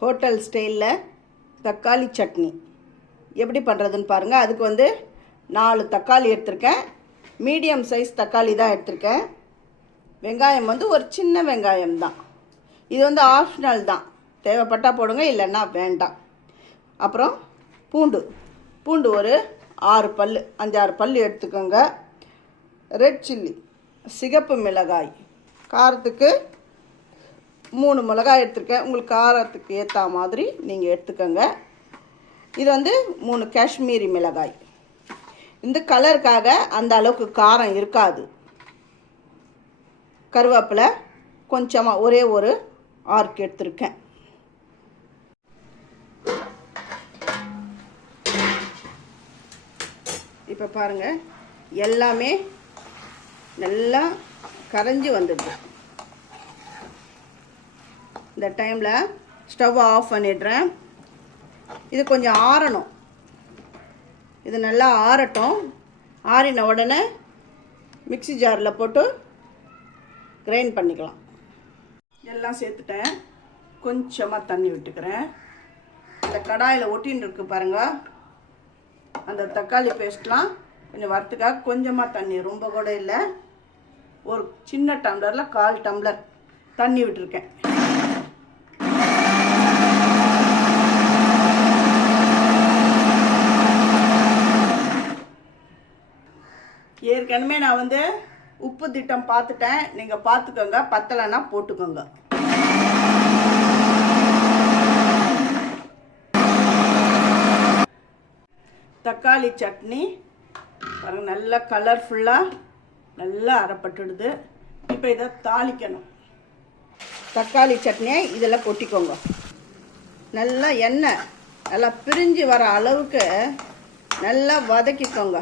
Hotel ஸ்டைலில் தக்காளி சட்னி எப்படி பண்ணுறதுன்னு பாருங்கள். அதுக்கு 4 தக்காளி எடுத்திருக்கேன். மீடியம் சைஸ் தக்காளி தான் எடுத்திருக்கேன். வெங்காயம் ஒரு சின்ன வெங்காயம் தான். இது ஆப்ஷனல் தான், தேவைப்பட்டால் போடுங்க, இல்லைன்னா வேண்டாம். அப்புறம் பூண்டு ஒரு 6 பல் 5-6 பல் எடுத்துக்கோங்க. ரெட் சில்லி, சிகப்பு மிளகாய், காரத்துக்கு 3 மிளகாய் எடுத்துருக்கேன். உங்களுக்கு காரத்துக்கு ஏற்ற மாதிரி நீங்கள் எடுத்துக்கோங்க. இது 3 காஷ்மீரி மிளகாய். இந்த கலருக்காக அந்த அளவுக்கு காரம் இருக்காது. கருவேப்பிலை கொஞ்சமாக ஒரே ஒரு ஆர்க் எடுத்துருக்கேன். இப்போ பாருங்கள், எல்லாமே நல்லா கரைஞ்சி வந்துடுது. இந்த டைமில் ஸ்டவ் ஆஃப் பண்ணிடுறேன். இது கொஞ்சம் ஆறணும். இது நல்லா ஆறட்டும். ஆறின உடனே மிக்ஸி ஜாரில் போட்டு கிரைண்ட் பண்ணிக்கலாம். எல்லாம் சேர்த்துட்டேன். கொஞ்சமாக தண்ணி விட்டுக்கிறேன். இந்த கடாயில் ஒட்டின்னு இருக்கு பாருங்கள். அந்த தக்காளி பேஸ்ட்லாம் கொஞ்சம் வறுத்துக்காக கொஞ்சமாக தண்ணி, ரொம்ப கூட இல்லை, ஒரு சின்ன டம்ளரில் 1/4 டம்ளர் தண்ணி விட்டுருக்கேன். ஏற்கனவே நான் உப்பு திட்டம் பார்த்துட்டேன். நீங்கள் பார்த்துக்கோங்க, பத்தலைன்னா போட்டுக்கோங்க. தக்காளி சட்னி பாருங்கள், நல்லா கலர்ஃபுல்லாக நல்லா அரைப்பட்டுடுது. இப்போ இதை தாளிக்கணும். தக்காளி சட்னியை இதில் கொட்டிக்கோங்க. நல்லா எண்ணெய் நல்லா பிரிஞ்சு வர அளவுக்கு நல்லா வதக்கிக்கோங்க.